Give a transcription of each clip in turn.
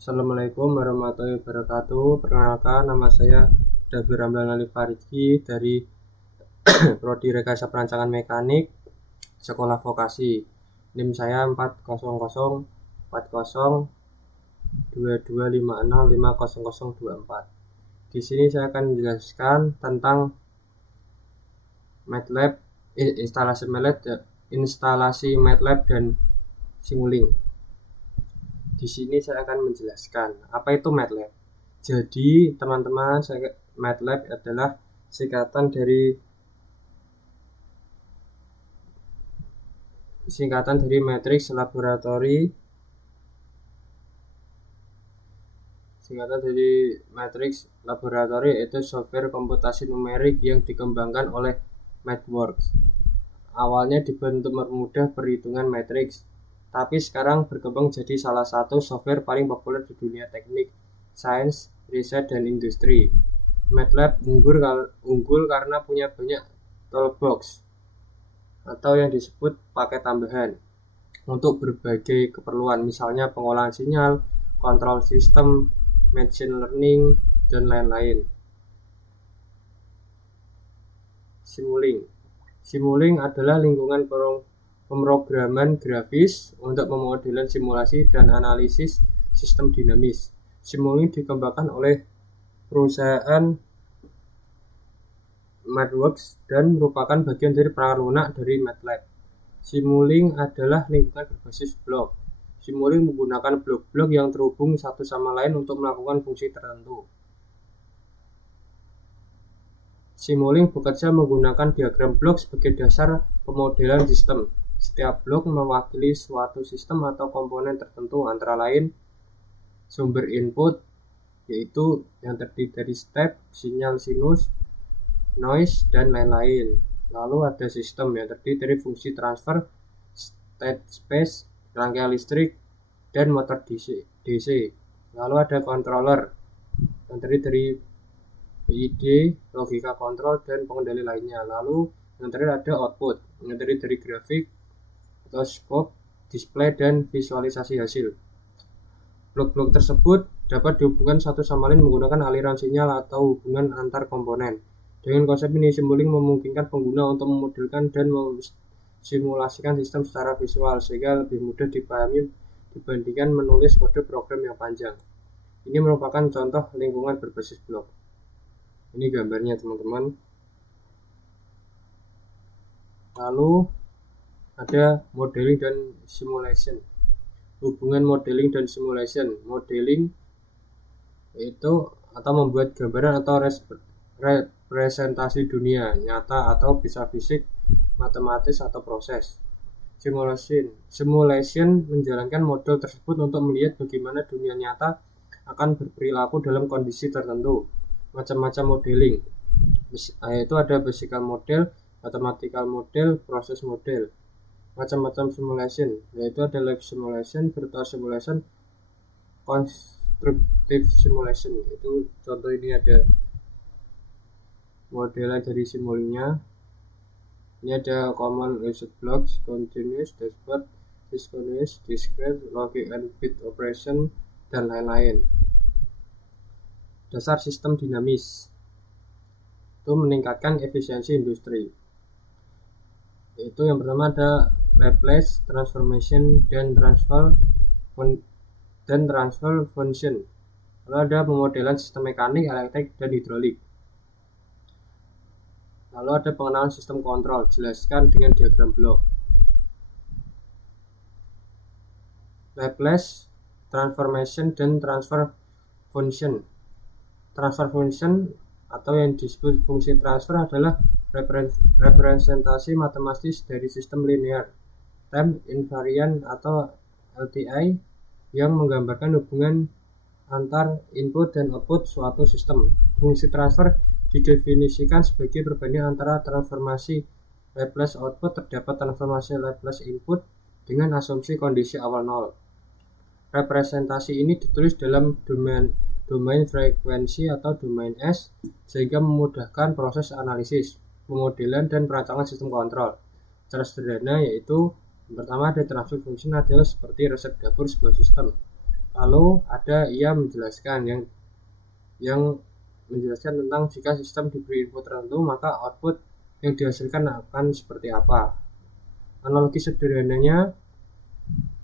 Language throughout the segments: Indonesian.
Assalamualaikum warahmatullahi wabarakatuh. Perkenalkan, nama saya Davi Ramlan Ali Faridki dari Prodi Rekayasa Perancangan Mekanik Sekolah Vokasi. NIM saya 4004022565024. Di sini saya akan menjelaskan tentang MATLAB, instalasi MATLAB dan Simulink. Di sini saya akan menjelaskan apa itu MATLAB. Jadi teman-teman, MATLAB adalah singkatan dari Matrix Laboratory. Itu software komputasi numerik yang dikembangkan oleh MathWorks. Awalnya dibentuk mempermudah perhitungan matriks, tapi sekarang berkembang jadi salah satu software paling populer di dunia teknik, sains, riset, dan industri. MATLAB unggul karena punya banyak toolbox atau yang disebut paket tambahan untuk berbagai keperluan, misalnya pengolahan sinyal, kontrol sistem, machine learning, dan lain-lain. Simulink adalah lingkungan pemrograman grafis untuk pemodelan simulasi dan analisis sistem dinamis. Simulink dikembangkan oleh perusahaan MathWorks dan merupakan bagian dari perangkat lunak dari MATLAB. Simulink adalah lingkungan berbasis blok. Simulink menggunakan blok-blok yang terhubung satu sama lain untuk melakukan fungsi tertentu. Simulink bekerja menggunakan diagram blok sebagai dasar pemodelan sistem. Setiap blok mewakili suatu sistem atau komponen tertentu, antara lain sumber input, yaitu yang terdiri dari step, sinyal sinus, noise, dan lain-lain. Lalu ada sistem yang terdiri dari fungsi transfer, state space, rangkaian listrik, dan motor DC. Lalu ada controller yang terdiri dari PID, logika kontrol, dan pengendali lainnya. Lalu yang terakhir ada output yang terdiri dari grafik, scope, display, dan visualisasi hasil. Blok-blok tersebut dapat dihubungkan satu sama lain menggunakan aliran sinyal atau hubungan antar komponen. Dengan konsep ini, Simulink memungkinkan pengguna untuk memodelkan dan simulasikan sistem secara visual sehingga lebih mudah dipahami dibandingkan menulis kode program yang panjang. Ini merupakan contoh lingkungan berbasis blok. Ini gambarnya, teman-teman. Lalu ada modeling dan simulation. Hubungan modeling dan simulation. Modeling itu atau membuat gambaran atau representasi dunia nyata atau bisa fisik, matematis, atau proses. Simulation menjalankan model tersebut untuk melihat bagaimana dunia nyata akan berperilaku dalam kondisi tertentu. Macam-macam modeling, yaitu ada physical model, mathematical model, proses model. Macam-macam simulation, yaitu ada live simulation, virtual simulation, constructive simulation. Itu contoh, ini ada modelan dari Simulinknya. Ini ada common reset blocks, continuous, dashboard, discontinuous, discrete, logic and bit operation, dan lain-lain. Dasar sistem dinamis itu meningkatkan efisiensi industri. Itu yang pertama ada Laplace transformation dan transfer function. Lalu ada pemodelan sistem mekanik, elektrik, dan hidrolik. Lalu ada pengenalan sistem kontrol, jelaskan dengan diagram blok. Laplace transformation dan transfer function. Transfer function atau yang disebut fungsi transfer adalah representasi matematis dari sistem linear time invariant atau LTI yang menggambarkan hubungan antar input dan output suatu sistem. Fungsi transfer didefinisikan sebagai perbandingan antara transformasi Laplace output terdapat transformasi Laplace input dengan asumsi kondisi awal 0. Representasi ini ditulis dalam domain frekuensi atau domain S sehingga memudahkan proses analisis, pemodelan, dan perancangan sistem kontrol. Cara sederhana yaitu pertama ada transfer function adalah seperti resep dapur sebuah sistem. Lalu ada ia menjelaskan yang menjelaskan tentang jika sistem diberi input tertentu maka output yang dihasilkan akan seperti apa. Analogi sederhananya,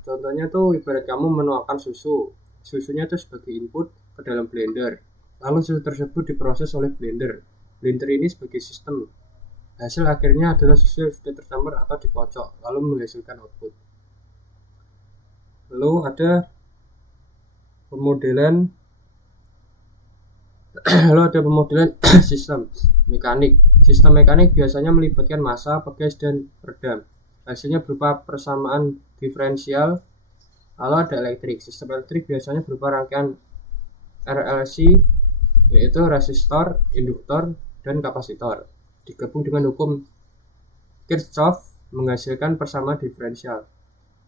contohnya tuh ibarat kamu menuangkan susunya itu sebagai input ke dalam blender, lalu susu tersebut diproses oleh blender ini sebagai sistem. Hasil akhirnya adalah susu yang sudah tercampur atau dikocok lalu menghasilkan output. Lalu ada pemodelan sistem mekanik. Sistem mekanik biasanya melibatkan massa, pegas, dan peredam. Hasilnya berupa persamaan diferensial. Lalu ada elektrik. Sistem elektrik biasanya berupa rangkaian RLC, yaitu resistor, induktor, dan kapasitor, digabung dengan hukum Kirchhoff menghasilkan persamaan diferensial.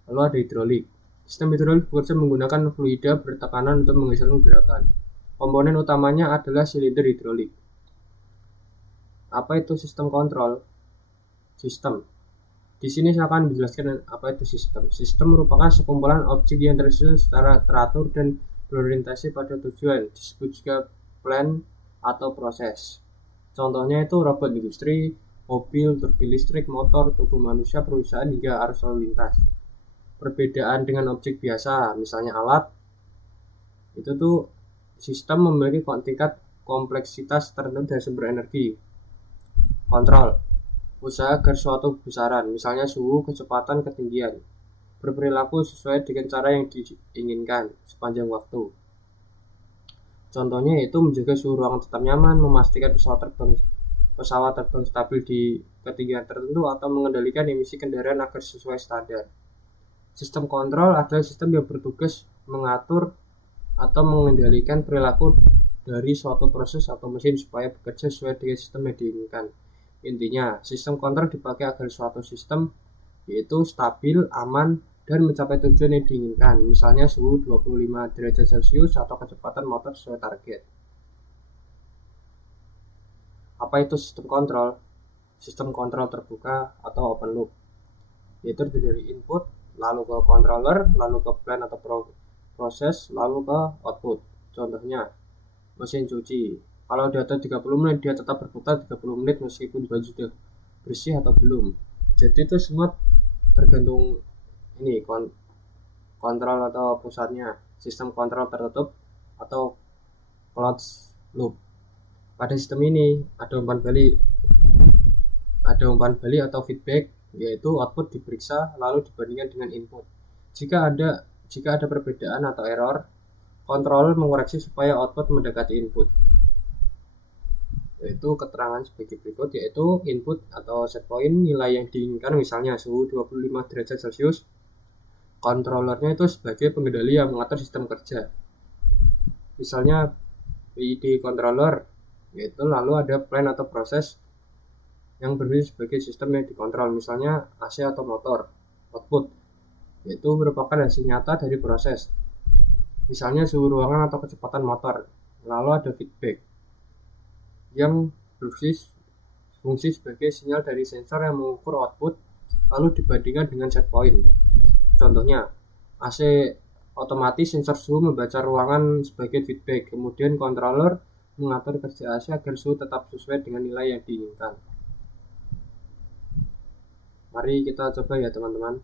Lalu ada hidrolik. Sistem hidrolik bekerja menggunakan fluida bertekanan untuk menghasilkan gerakan. Komponen utamanya adalah silinder hidrolik. Apa itu sistem kontrol? Sistem. Di sini saya akan menjelaskan apa itu sistem. Sistem merupakan sekumpulan objek yang tersusun secara teratur dan berorientasi pada tujuan, disebut juga plan atau proses. Contohnya itu robot industri, mobil, turbin listrik, motor, tubuh manusia, perusahaan, hingga arus lalu lintas. Perbedaan dengan objek biasa, misalnya alat, itu tuh sistem memiliki tingkat kompleksitas tertentu dari sumber energi. Kontrol, usaha agar suatu besaran, misalnya suhu, kecepatan, ketinggian, berperilaku sesuai dengan cara yang diinginkan sepanjang waktu. Contohnya yaitu menjaga suhu ruangan tetap nyaman, memastikan pesawat terbang stabil di ketinggian tertentu, atau mengendalikan emisi kendaraan agar sesuai standar. Sistem kontrol adalah sistem yang bertugas mengatur atau mengendalikan perilaku dari suatu proses atau mesin supaya bekerja sesuai dengan sistem yang diinginkan. Intinya, sistem kontrol dipakai agar suatu sistem yaitu stabil, aman, dan mencapai tujuan yang diinginkan, misalnya suhu 25 derajat Celcius atau kecepatan motor sesuai target. Apa itu sistem kontrol? Sistem kontrol terbuka atau open loop, yaitu terdiri dari input, lalu ke controller, lalu ke plan atau proses, lalu ke output. Contohnya, mesin cuci. Kalau data 30 menit, dia tetap berputar 30 menit meskipun baju sudah bersih atau belum. Jadi itu semua tergantung ini kontrol atau pusatnya, sistem kontrol tertutup atau closed loop. Pada sistem ini ada umpan balik atau feedback, yaitu output diperiksa lalu dibandingkan dengan input. Jika ada perbedaan atau error, controller mengoreksi supaya output mendekati input. Yaitu keterangan sebagai berikut, yaitu input atau set point nilai yang diinginkan, misalnya suhu 25 derajat Celcius. Controllernya itu sebagai pengendali yang mengatur sistem kerja, misalnya PID controller, yaitu lalu ada plan atau proses yang berfungsi sebagai sistem yang dikontrol, misalnya AC atau motor. Output yaitu merupakan hasil nyata dari proses, misalnya suhu ruangan atau kecepatan motor. Lalu ada feedback yang berfungsi sebagai sinyal dari sensor yang mengukur output lalu dibandingkan dengan set point. Contohnya, AC otomatis sensor suhu membaca ruangan sebagai feedback, kemudian controller mengatur kerja AC agar suhu tetap sesuai dengan nilai yang diinginkan. Mari kita coba ya teman-teman.